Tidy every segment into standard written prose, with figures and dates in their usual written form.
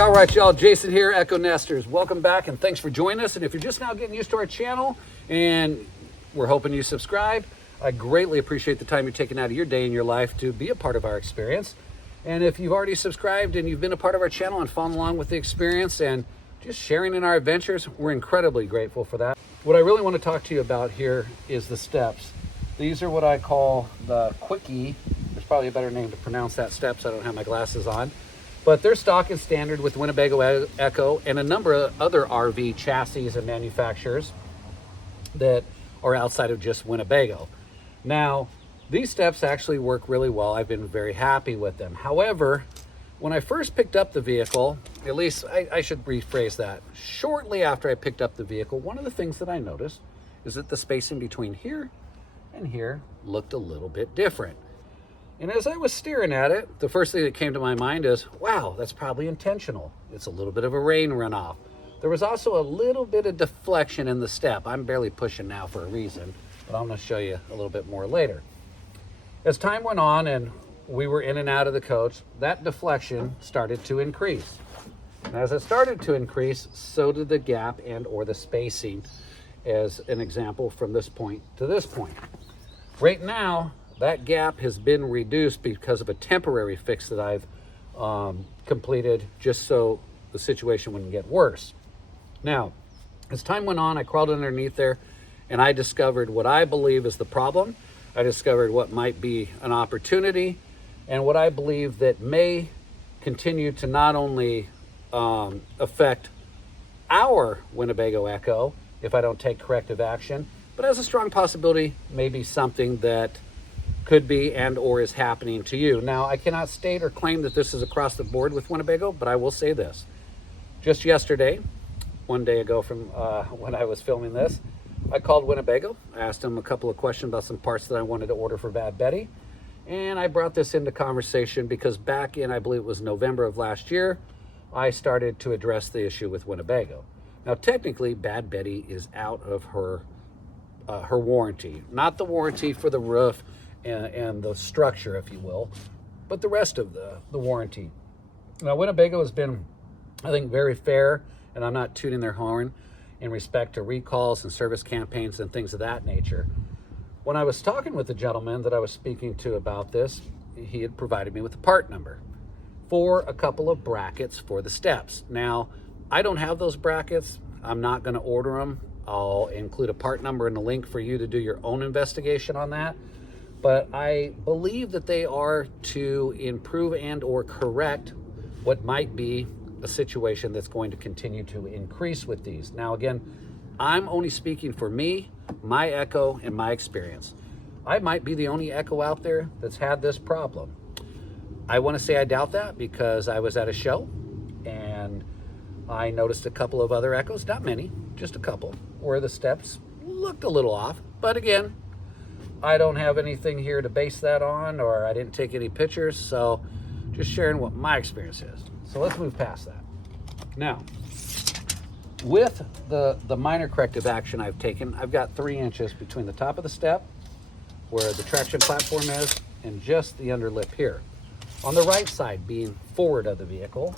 all right, y'all. Jason here, EKKO Nesters. Welcome back, and thanks for joining us. And if you're just now getting used to our channel, and we're hoping you subscribe, I greatly appreciate the time you're taking out of your day and your life to be a part of our experience. And if you've already subscribed and you've been a part of our channel and followed along with the experience and just sharing in our adventures, we're incredibly grateful for that. What I really want to talk to you about here is the steps. These are what I call the KwiKee. There's probably a better name to pronounce that, steps. I don't have my glasses on. But they're stock and standard with Winnebago EKKO and a number of other RV chassis and manufacturers that are outside of just Winnebago. Now, these steps actually work really well. I've been very happy with them. However, when I first picked up the vehicle, at least I should rephrase that. Shortly after I picked up the vehicle, one of the things that I noticed is that the spacing between here and here looked a little bit different. And as I was staring at it, the first thing that came to my mind is, wow, that's probably intentional. It's a little bit of a rain runoff. There was also a little bit of deflection in the step. I'm barely pushing now for a reason, but I'm gonna show you a little bit more later. As time went on and we were in and out of the coach, that deflection started to increase. And as it started to increase, so did the gap and or the spacing, as an example from this point to this point. Right now, that gap has been reduced because of a temporary fix that I've completed just so the situation wouldn't get worse. Now, as time went on, I crawled underneath there and I discovered what I believe is the problem. I discovered what might be an opportunity and what I believe that may continue to not only affect our Winnebago EKKO if I don't take corrective action, but has a strong possibility maybe something that could be and or is happening to you. Now, I cannot state or claim that this is across the board with Winnebago, but I will say this. Just yesterday, one day ago from when I was filming this, I called Winnebago. I asked them a couple of questions about some parts that I wanted to order for Bad Betty. And I brought this into conversation because back in, I believe it was November of last year, I started to address the issue with Winnebago. Now, technically, Bad Betty is out of her warranty. Not the warranty for the roof and the structure, if you will, but the rest of the warranty. Now, Winnebago has been, I think, very fair, and I'm not tooting their horn, in respect to recalls and service campaigns and things of that nature. When I was talking with the gentleman that I was speaking to about this, he had provided me with a part number for a couple of brackets for the steps. Now, I don't have those brackets. I'm not going to order them. I'll include a part number and a link for you to do your own investigation on that. But I believe that they are to improve and or correct what might be a situation that's going to continue to increase with these. Now, again, I'm only speaking for me, my EKKO, and my experience. I might be the only EKKO out there that's had this problem. I want to say I doubt that because I was at a show and I noticed a couple of other EKKOs, not many, just a couple, where the steps looked a little off. But again, I don't have anything here to base that on, or I didn't take any pictures, so just sharing what my experience is. So let's move past that. Now, with the minor corrective action I've taken, I've got 3 inches between the top of the step, where the traction platform is, and just the underlip here. On the right side, being forward of the vehicle,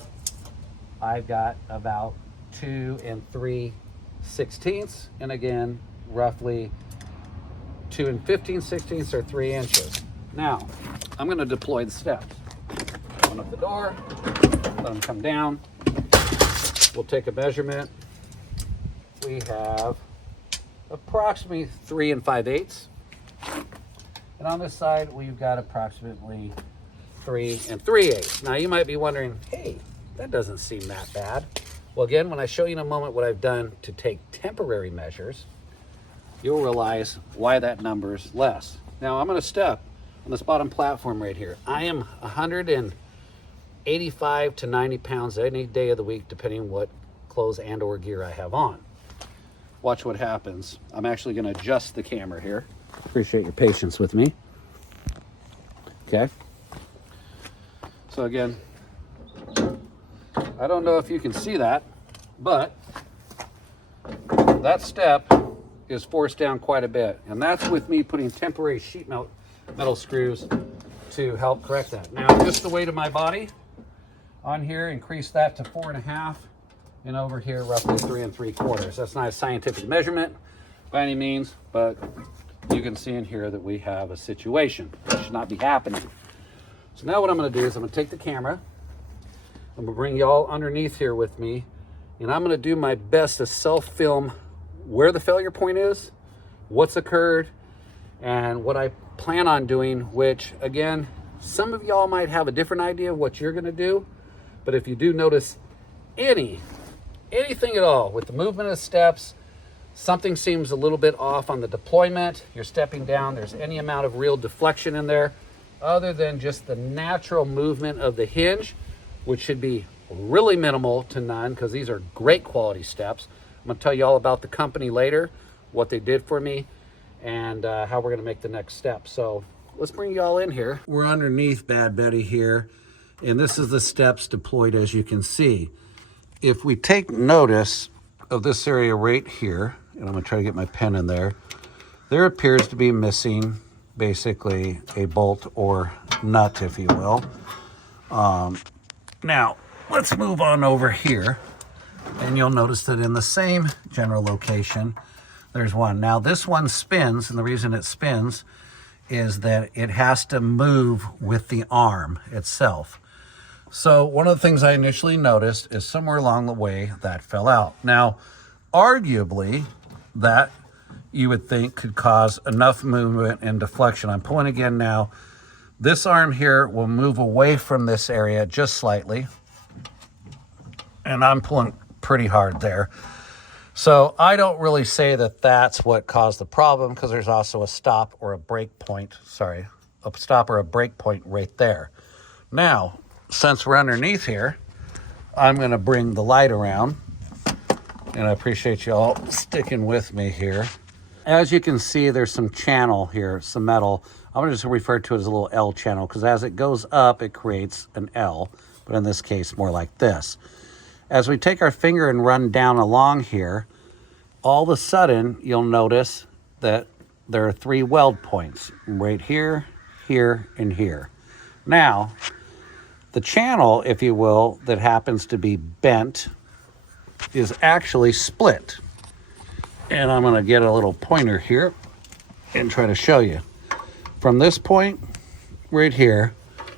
I've got about 2 3/16, and again, roughly 2 15/16 or 3 inches. Now, I'm going to deploy the steps. Open up the door, let them come down. We'll take a measurement. We have approximately 3 5/8. And on this side, we've got approximately 3 3/8. Now, you might be wondering, hey, that doesn't seem that bad. Well, again, when I show you in a moment what I've done to take temporary measures, you'll realize why that number is less. Now, I'm going to step on this bottom platform right here. I am 185 to 90 pounds any day of the week, depending on what clothes and or gear I have on. Watch what happens. I'm actually going to adjust the camera here. Appreciate your patience with me. Okay. So again, I don't know if you can see that, but that step is forced down quite a bit, and that's with me putting temporary sheet metal screws to help correct that. Now, just the weight of my body, On here, increase that to 4.5, and over here, roughly 3 3/4. That's not a scientific measurement by any means, but you can see in here that we have a situation that should not be happening. So now what I'm going to do is I'm going to take the camera, I'm going to bring y'all underneath here with me, and I'm going to do my best to self-film where the failure point is, what's occurred, and what I plan on doing, which again, some of y'all might have a different idea of what you're going to do, but if you do notice anything at all with the movement of steps, something seems a little bit off on the deployment, you're stepping down, there's any amount of real deflection in there, other than just the natural movement of the hinge, which should be really minimal to none, because these are great quality steps. I'm going to tell you all about the company later, what they did for me, and how we're going to make the next step. So let's bring you all in here. We're underneath Bad Betty here, and this is the steps deployed, as you can see. If we take notice of this area right here, and I'm going to try to get my pen in there, there appears to be missing basically a bolt or nut, if you will. Now, let's move on over here, and you'll notice that in the same general location, there's one. Now, this one spins, and the reason it spins is that it has to move with the arm itself. So one of the things I initially noticed is somewhere along the way that fell out. Now, arguably, that you would think could cause enough movement and deflection. I'm pulling again now. This arm here will move away from this area just slightly, and I'm pulling pretty hard there. So I don't really say that that's what caused the problem, because there's also a stop or a break point, a stop or a break point right there. Now, since we're underneath here, I'm going to bring the light around, and I appreciate you all sticking with me here. As you can see, there's some channel here, some metal. I'm going to just refer to it as a little L channel, because as it goes up, it creates an L, but in this case, more like this. As we take our finger and run down along here, all of a sudden, you'll notice that there are 3 weld points, right here, here, and here. Now, the channel, if you will, that happens to be bent is actually split. And I'm going to get a little pointer here and try to show you. From this point right here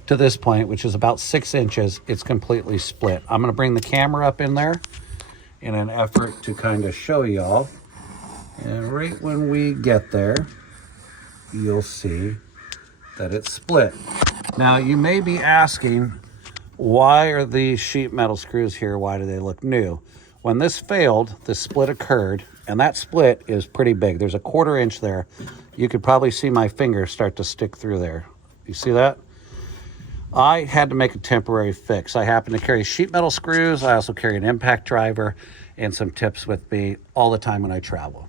to this point, which is about 6 inches, it's completely split. I'm going to bring the camera up in there in an effort to kind of show y'all. And right when we get there, you'll see that it's split. Now, you may be asking, why are these sheet metal screws here? Why do they look new? When this failed, this split occurred, and that split is pretty big. There's a 1/4 inch there. You could probably see my finger start to stick through there. You see that? I had to make a temporary fix. I happen to carry sheet metal screws. I also carry an impact driver and some tips with me all the time when I travel,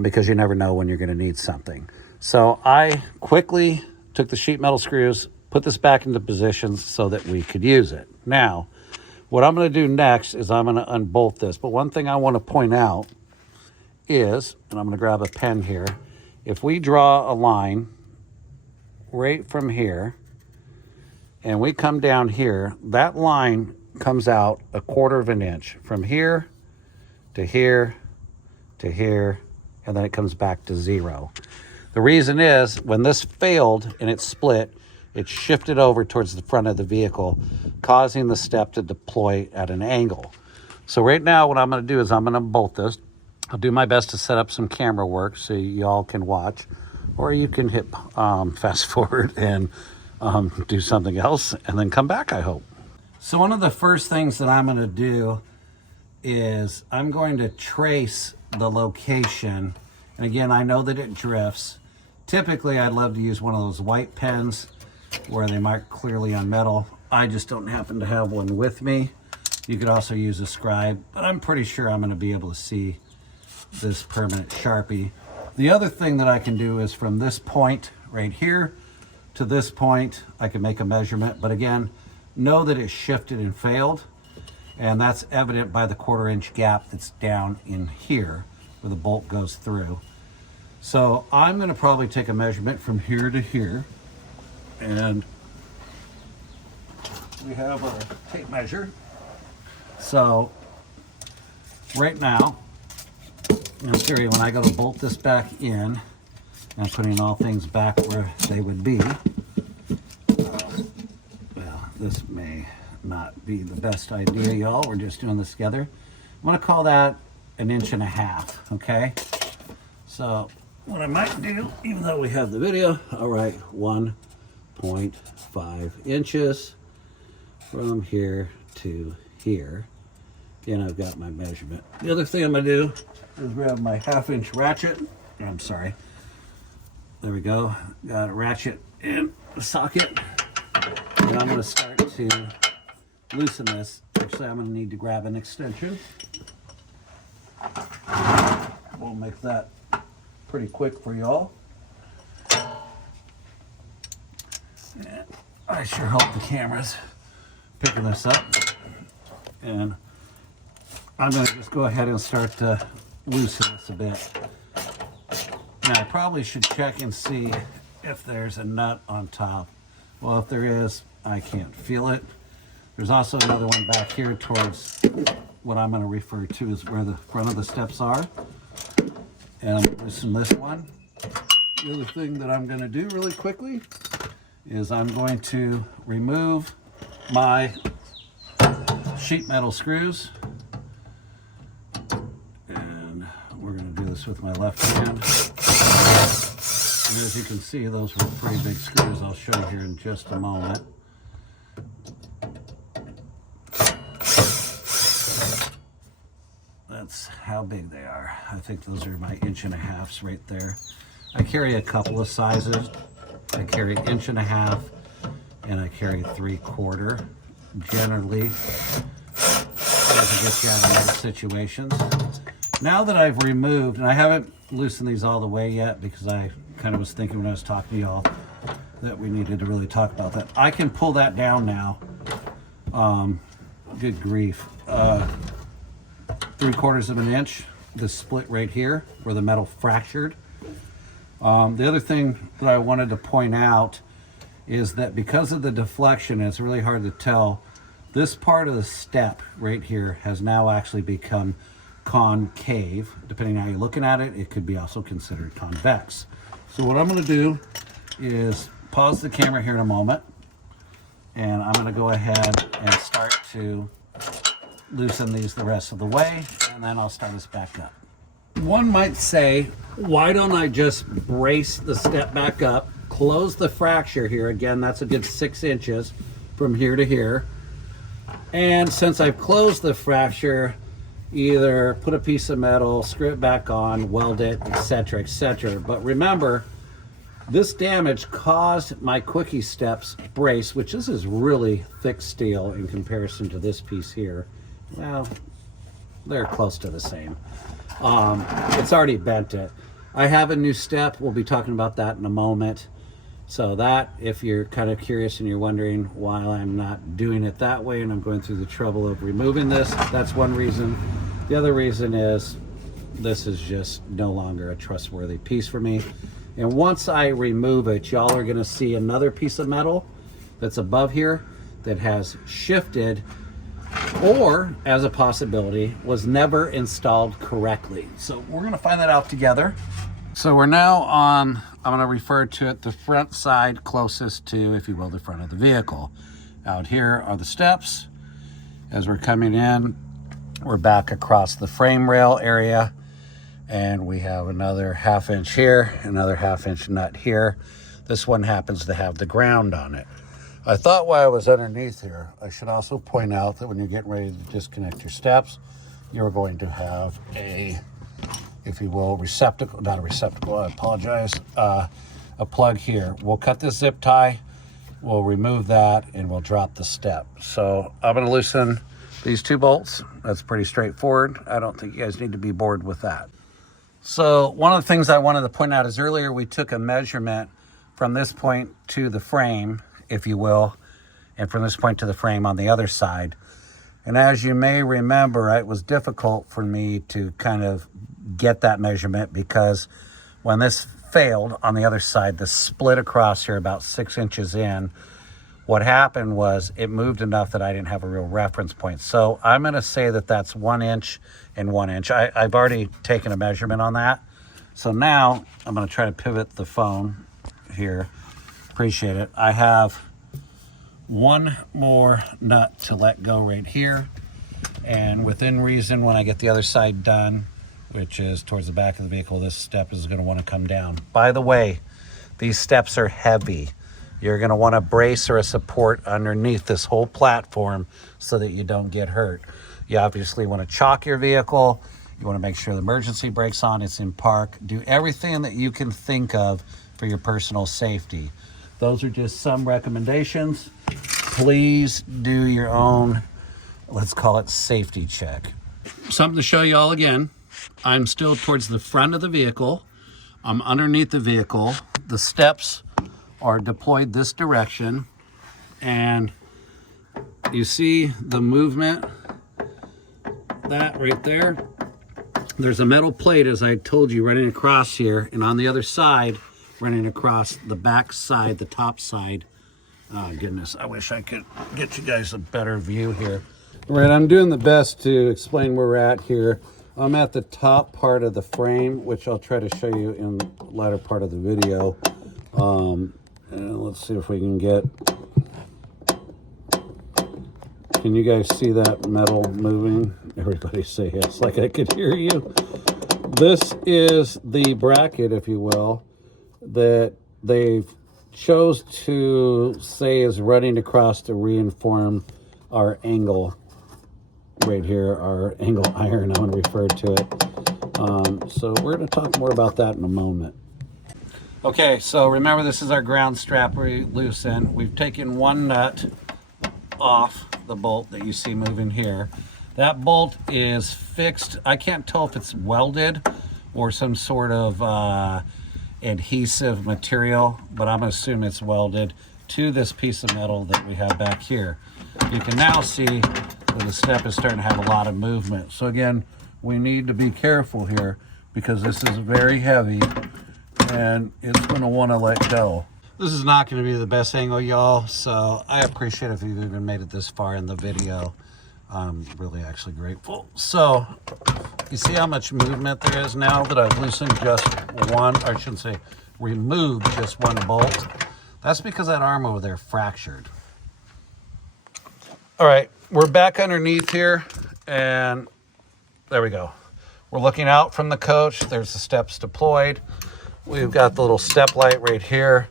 because you never know when you're going to need something. So I quickly took the sheet metal screws, put this back into position so that we could use it. Now, what I'm going to do next is I'm going to unbolt this. But one thing I want to point out is, and I'm going to grab a pen here, if we draw a line right from here, and we come down here, that line comes out 1/4 inch from here to here to here, and then it comes back to 0. The reason is, when this failed and it split, it shifted over towards the front of the vehicle, causing the step to deploy at an angle. So right now, what I'm going to do is I'm going to bolt this. I'll do my best to set up some camera work so y'all can watch, or you can hit fast forward and do something else and then come back, I hope. So one of the first things that I'm going to do is I'm going to trace the location. And again, I know that it drifts. Typically, I'd love to use one of those white pens where they mark clearly on metal. I just don't happen to have one with me. You could also use a scribe, but I'm pretty sure I'm going to be able to see this permanent Sharpie. The other thing that I can do is from this point right here to this point, I can make a measurement, but again, know that it shifted and failed, and that's evident by the 1/4 inch gap that's down in here where the bolt goes through. So I'm going to probably take a measurement from here to here, and we have our tape measure. So right now, I'm sorry, when I go to bolt this back in, I'm putting all things back where they would be. Well, this may not be the best idea, y'all. We're just doing this together. I'm gonna call that 1.5 inches, okay? So what I might do, even though we have the video, all right, 1.5 inches from here to here. Again, I've got my measurement. The other thing I'm gonna do is grab my 1/2 inch ratchet. I'm sorry. There we go. Got a ratchet in the socket. And I'm gonna start to loosen this. Actually, I'm gonna need to grab an extension. We'll make that pretty quick for y'all. I sure hope the camera's picking this up. And I'm going to just go ahead and start to loosen this a bit. Now I probably should check and see if there's a nut on top. Well, if there is, I can't feel it. There's also another one back here towards what I'm going to refer to as where the front of the steps are. And I'm going to loosen this one. The other thing that I'm going to do really quickly is I'm going to remove my sheet metal screws. And we're going to do this with my left hand. And as you can see, those were pretty big screws. I'll show you here in just a moment. That's how big they are. I think those are my 1.5 inches right there. I carry a couple of sizes. I carry 1.5 inches and I carry 3/4. Generally, doesn't get you out of those situations. Now that I've removed, and I haven't loosened these all the way yet because I kind of was thinking when I was talking to y'all that we needed to really talk about that. I can pull that down now. Good grief. 3/4 inch, this split right here where the metal fractured. The other thing that I wanted to point out is that because of the deflection, it's really hard to tell. This part of the step right here has now actually become concave. Depending on how you're looking at it, it could be also considered convex. So what I'm going to do is pause the camera here in a moment, and I'm going to go ahead and start to loosen these the rest of the way, and then I'll start us back up. One might say, why don't I just brace the step back up, close the fracture here? Again, that's a good 6 inches from here to here. And since I've closed the fracture, either put a piece of metal, screw it back on, weld it, etc., etc. But remember, this damage caused my KwiKee steps brace, which this is really thick steel in comparison to this piece here. Well, they're close to the same. It's already bent it. I have a new step. We'll be talking about that in a moment. So that, if you're kind of curious and you're wondering why I'm not doing it that way and I'm going through the trouble of removing this, that's one reason. The other reason is this is just no longer a trustworthy piece for me. And once I remove it, y'all are going to see another piece of metal that's above here that has shifted, or as a possibility was never installed correctly. So we're going to find that out together. So we're now on, I'm going to refer to it, the front side closest to, if you will, the front of the vehicle. Out here are the steps. As we're coming in, we're back across the frame rail area, and we have another 1/2 inch here, another 1/2 inch nut here. This one happens to have the ground on it. I thought while I was underneath here, I should also point out that when you're getting ready to disconnect your steps, you're going to have a, if you will, receptacle, not a receptacle, I apologize, a plug here. We'll cut this zip tie, we'll remove that, and we'll drop the step. So I'm going to loosen these 2 bolts. That's pretty straightforward. I don't think you guys need to be bored with that. So one of the things I wanted to point out is earlier we took a measurement from this point to the frame, if you will, and from this point to the frame on the other side. And as you may remember, it was difficult for me to kind of get that measurement because when this failed on the other side, the split across here about 6 inches in What happened was it moved enough that I didn't have a real reference point. So I'm going to say that that's 1 inch and 1 inch. I've already taken a measurement on that. So now I'm going to try to pivot the phone here. Appreciate it. I have one more nut to let go right here. And within reason, when I get the other side done, which is towards the back of the vehicle, this step is going to want to come down. By the way, these steps are heavy. You're going to want a brace or a support underneath this whole platform so that you don't get hurt. You obviously want to chalk your vehicle. You want to make sure the emergency brake's on, it's in park. Do everything that you can think of for your personal safety. Those are just some recommendations. Please do your own, let's call it safety check. Something to show you all again. I'm still towards the front of the vehicle. I'm underneath the vehicle. The steps are deployed this direction, and you see the movement, that right there. There's a metal plate, as I told you, running across here, and on the other side, running across the back side, the top side. Oh goodness, I wish I could get you guys a better view here. All right, I'm doing the best to explain where we're at here. I'm at the top part of the frame, which I'll try to show you in the latter part of the video. And let's see if we can get, can you guys see that metal moving? Everybody say yes, like I could hear you. This is the bracket, if you will, that they've chose to say is running across to reinform our angle right here, our angle iron, I'm going to refer to it. So we're going to talk more about that in a moment. Okay, so remember, this is our ground strap we loosen. We've taken one nut off the bolt that you see moving here. That bolt is fixed. I can't tell if it's welded or some sort of adhesive material, but I'm going to assume it's welded to this piece of metal that we have back here. You can now see that the step is starting to have a lot of movement. So again, we need to be careful here because this is very heavy and it's going to want to let go. This is not going to be the best angle, y'all, so I appreciate if you've even made it this far in the video. I'm really actually grateful. So you see how much movement there is now that I've loosened just one, or I shouldn't say removed just one bolt. That's because that arm over there fractured. All right, we're back underneath here, and there we go. We're looking out from the coach. There's the steps deployed. We've got the little step light right here.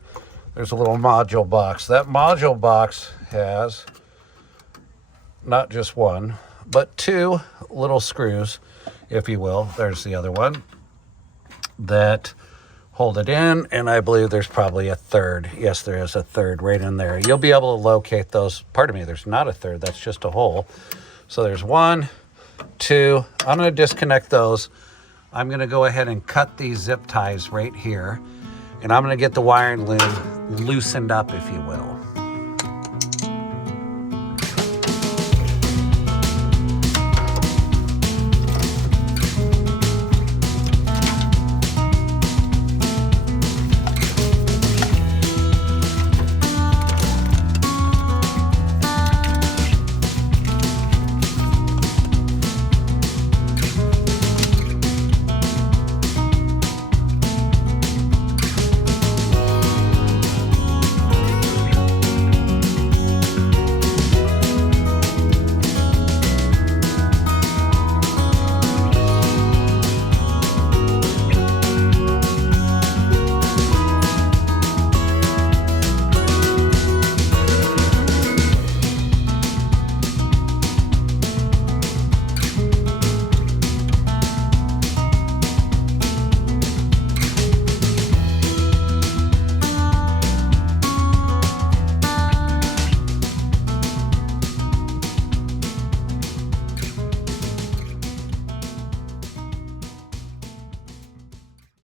There's a little module box. That module box has not just one, but two little screws, if you will. There's the other one that hold it in, and I believe there's probably a third. Yes, there is a third right in there. You'll be able to locate those. Pardon me, there's not a third. That's just a hole. So there's one, two. I'm going to disconnect those. I'm going to go ahead and cut these zip ties right here, and I'm going to get the wiring loom loosened up, if you will.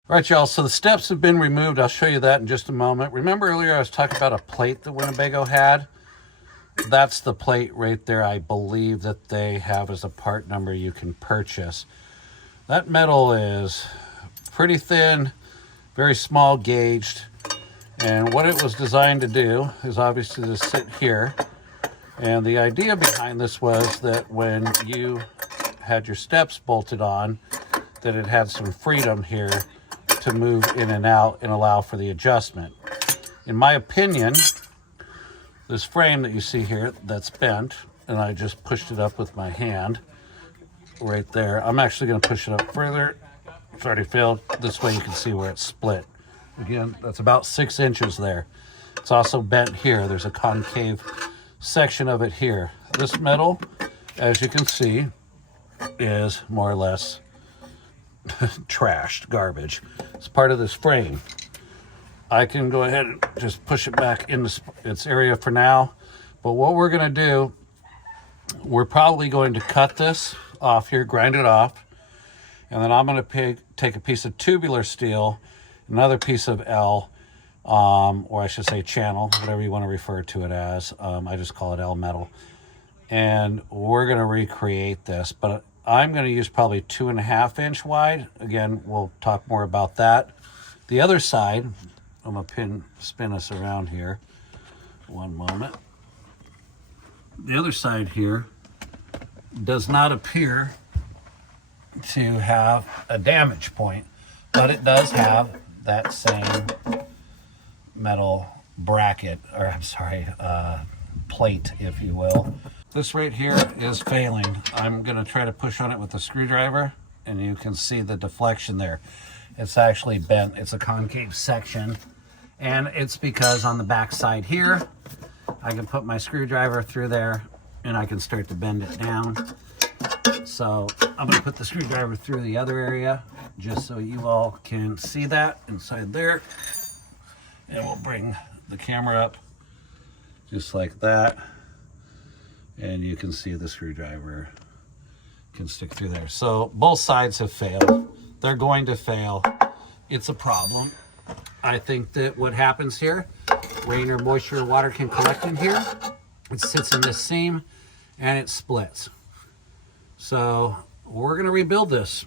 All right, y'all, so the steps have been removed. I'll show you that in just a moment. Remember earlier I was talking about a plate that Winnebago had? That's the plate right there, I believe, that they have as a part number you can purchase. That metal is pretty thin, very small gauged, And what it was designed to do is obviously to sit here. And the idea behind this was that when you had your steps bolted on, that it had some freedom here to move in and out and allow for the adjustment. In my opinion, this frame that you see here that's bent, and I just pushed it up with my hand right there. I'm actually going to push it up further. It's already failed. This way you can see where it's split. Again, that's about 6 inches there. It's also bent here. There's a concave section of it here. This metal, as you can see, is more or less trashed, garbage. It's part of this frame. I can go ahead and just push it back into its area for now. But what we're going to do, we're probably going to cut this off here, grind it off, and then I'm going to take a piece of tubular steel, another piece of L, or I should say channel, whatever you want to refer to it as. I just call it L metal. And we're going to recreate this, but I'm going to use probably 2.5 inch wide. Again, we'll talk more about that. The other side, I'm going to spin us around here. One moment. The other side here does not appear to have a damage point, but it does have that same metal bracket, or I'm sorry, plate, if you will. This right here is failing. I'm going to try to push on it with a screwdriver, and you can see the deflection there. It's actually bent. It's a concave section, and it's because on the back side here, I can put my screwdriver through there, and I can start to bend it down. So I'm going to put the screwdriver through the other area, just so you all can see that inside there. And we'll bring the camera up just like that. And you can see the screwdriver can stick through there. So both sides have failed. They're going to fail. It's a problem. I think that what happens here, rain or moisture or water can collect in here. It sits in this seam and it splits. So we're going to rebuild this.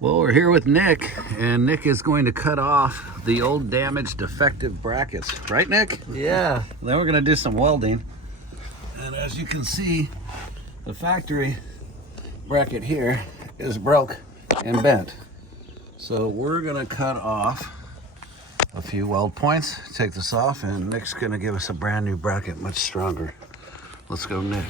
Well, we're here with Nick, and Nick is going to cut off the old damaged defective brackets. Right, Nick? Yeah. Then we're going to do some welding. And as you can see, the factory bracket here is broke and bent. So we're going to cut off a few weld points, take this off, and Nick's going to give us a brand new bracket, much stronger. Let's go, Nick.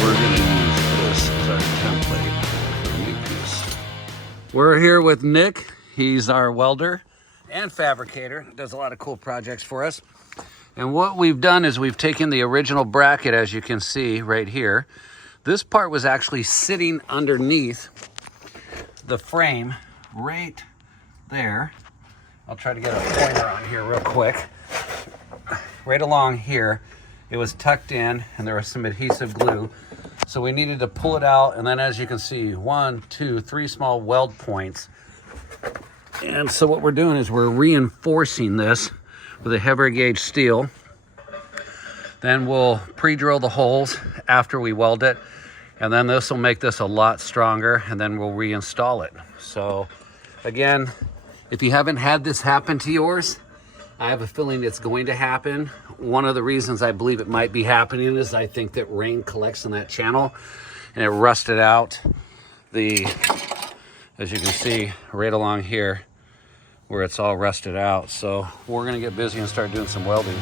We're going to use this as our template for a new piece. We're here with Nick. He's our welder and fabricator. Does a lot of cool projects for us. And what we've done is we've taken the original bracket, as you can see right here. This part was actually sitting underneath the frame right there. I'll try to get a pointer on here real quick. Right along here, it was tucked in and there was some adhesive glue. So we needed to pull it out, and then as you can see, 1, 2, 3 small weld points. And so what we're doing is we're reinforcing this with a heavier gauge steel. Then we'll pre-drill the holes after we weld it, and then this will make this a lot stronger, and then we'll reinstall it. So again, if you haven't had this happen to yours, I have a feeling it's going to happen. One of the reasons I believe it might be happening is I think that rain collects in that channel and it rusted out the, as you can see right along here where it's all rusted out. So we're gonna get busy and start doing some welding.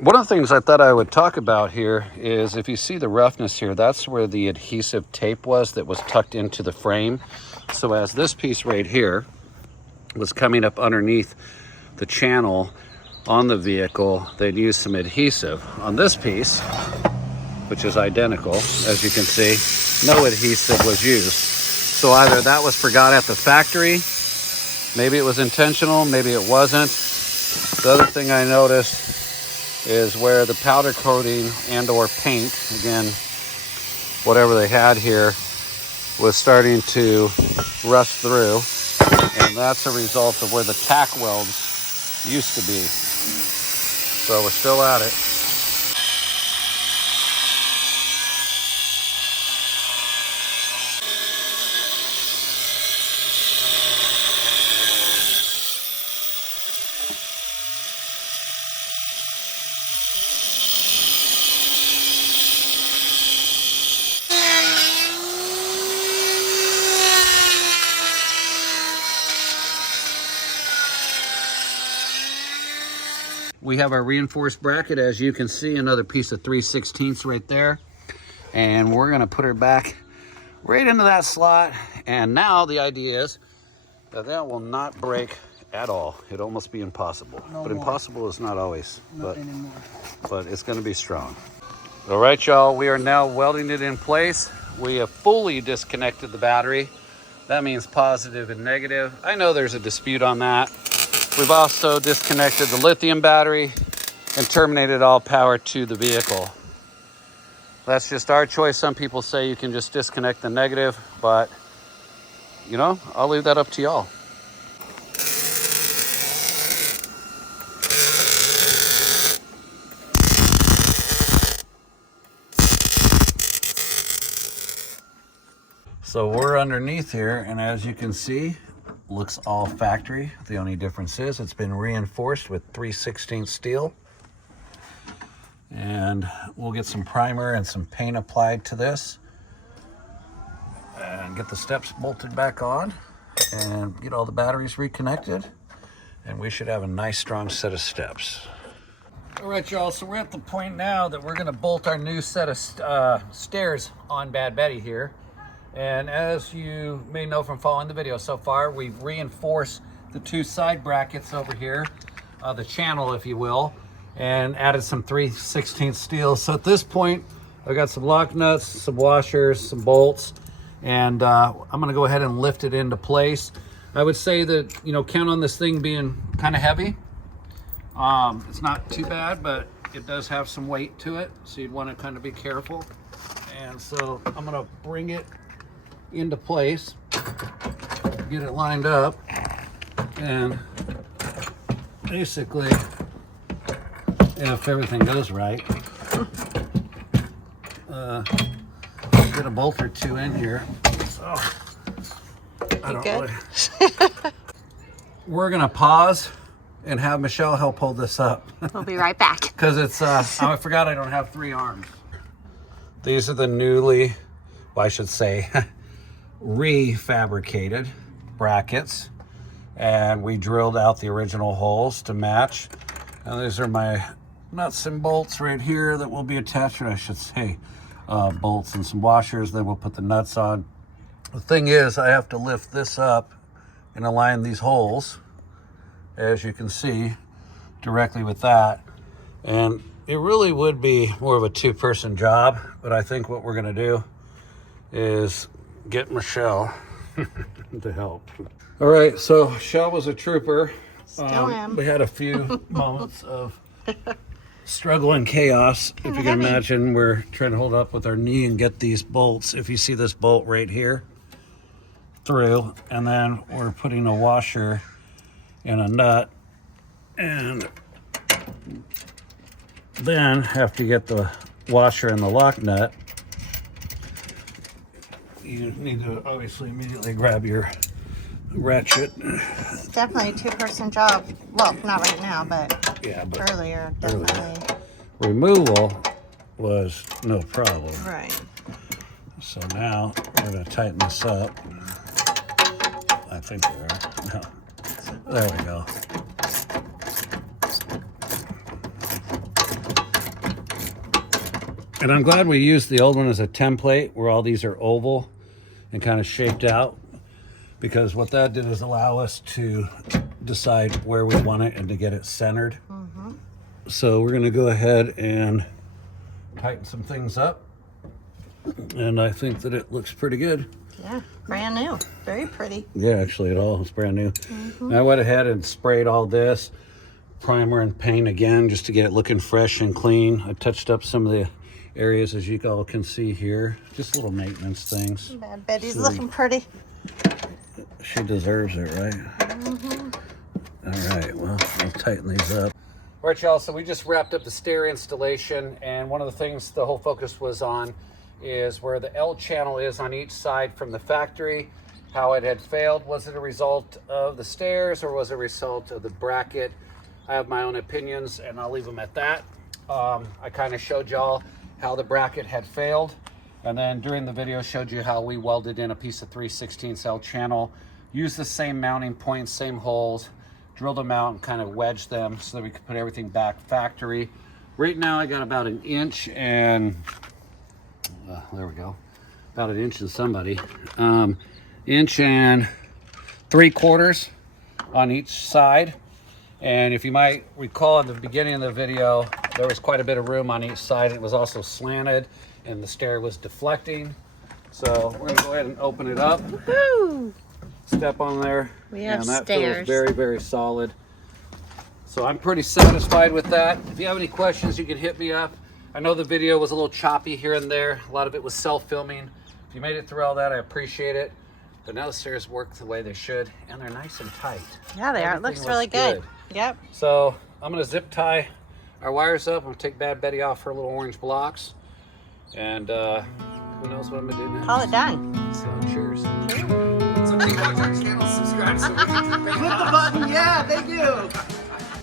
One of the things I thought I would talk about here is if you see the roughness here, that's where the adhesive tape was that was tucked into the frame. So as this piece right here was coming up underneath the channel on the vehicle, they'd use some adhesive. On this piece, which is identical, as you can see, no adhesive was used. So either that was forgot at the factory, maybe it was intentional, maybe it wasn't. The other thing I noticed is where the powder coating and or paint, again, whatever they had here, was starting to rust through. And that's a result of where the tack welds used to be. So we're still at it. We have our reinforced bracket, as you can see, another piece of 3/16 right there. And we're gonna put her back right into that slot. And now the idea is that that will not break at all. It'd almost be impossible. No, but more. Impossible is not always, but it's gonna be strong. All right, y'all, we are now welding it in place. We have fully disconnected the battery. That means positive and negative. I know there's a dispute on that. We've also disconnected the lithium battery and terminated all power to the vehicle. That's just our choice. Some people say you can just disconnect the negative, but you know, I'll leave that up to y'all. So we're underneath here, and as you can see, looks all factory. The only difference is it's been reinforced with 3/16 steel. And we'll get some primer and some paint applied to this and get the steps bolted back on and get all the batteries reconnected. And we should have a nice strong set of steps. All right, y'all, so we're at the point now that we're gonna bolt our new set of stairs on Bad Betty here. And as you may know from following the video so far, we've reinforced the two side brackets over here, the channel, if you will, and added some 3/16 steel. So at this point, I got some lock nuts, some washers, some bolts, and I'm gonna go ahead and lift it into place. I would say that, you know, count on this thing being kind of heavy. It's not too bad, but it does have some weight to it, so you'd want to kind of be careful. And so I'm gonna bring it into place, get it lined up, and basically, if everything goes right, get a bolt or two in here. So I don't really. We're gonna pause and have Michelle help hold this up. We'll be right back. Because it's I forgot I don't have 3 arms. These are the newly, well, I should say, refabricated brackets, and we drilled out the original holes to match. And these are my nuts and bolts right here that will be attached, or I should say bolts and some washers. Then we'll put the nuts on. The thing is, I have to lift this up and align these holes, as you can see, directly with that. And it really would be more of a 2-person job, but I think what we're gonna do is get Michelle to help. All right, so Michelle was a trooper. Still am. We had a few moments of struggle and chaos. If you can imagine, we're trying to hold up with our knee and get these bolts. If you see this bolt right here through, and then we're putting a washer and a nut, and then have to get the washer and the lock nut. You need to obviously immediately grab your ratchet. It's definitely a 2-person job. Well, not right now, but, yeah, but earlier, definitely. Removal was no problem. Right. So now we're going to tighten this up. I think we are. No. There we go. And I'm glad we used the old one as a template, where all these are oval and kind of shaped out. because what that did is allow us to decide where we want it and to get it centered. So we're going to go ahead and tighten some things up, and I think that it looks pretty good. Yeah, brand new. Very pretty. Yeah, actually it all is brand new. I went ahead and sprayed all this primer and paint again just to get it looking fresh and clean. I touched up some of the areas, as you all can see here, just little maintenance things. Bad Betty's looking pretty. She deserves it, right? All right, well, I'll tighten these up. All right, y'all, so we just wrapped up the stair installation, and one of the things the whole focus was on is where the L channel is on each side from the factory, how it had failed. Was it a result of the stairs or was it a result of the bracket? I have my own opinions, and I'll leave them at that. I kind of showed y'all how the bracket had failed, and then during the video showed you how we welded in a piece of 3/16 L channel, used the same mounting points, same holes, drilled them out and kind of wedged them so that we could put everything back factory. Right now I got about 1 inch and there we go, about 1 inch and somebody, 1 3/4 inches on each side. And if you might recall at the beginning of the video, there was quite a bit of room on each side. It was also slanted and the stair was deflecting. So we're gonna go ahead and open it up. Woohoo! Step on there. We have and that stairs. feels very, very solid. So I'm pretty satisfied with that. If you have any questions, you can hit me up. I know the video was a little choppy here and there. A lot of it was self-filming. If you made it through all that, I appreciate it. But now the stairs work the way they should, and they're nice and tight. Yeah, they are. It looks really good. Yep. So I'm gonna zip tie our wires up. I'm gonna take Bad Betty off her little orange blocks. And who knows what I'm gonna do next. Call it done. So cheers. So if you watch our channel, subscribe so we can Click the button, yeah, thank you.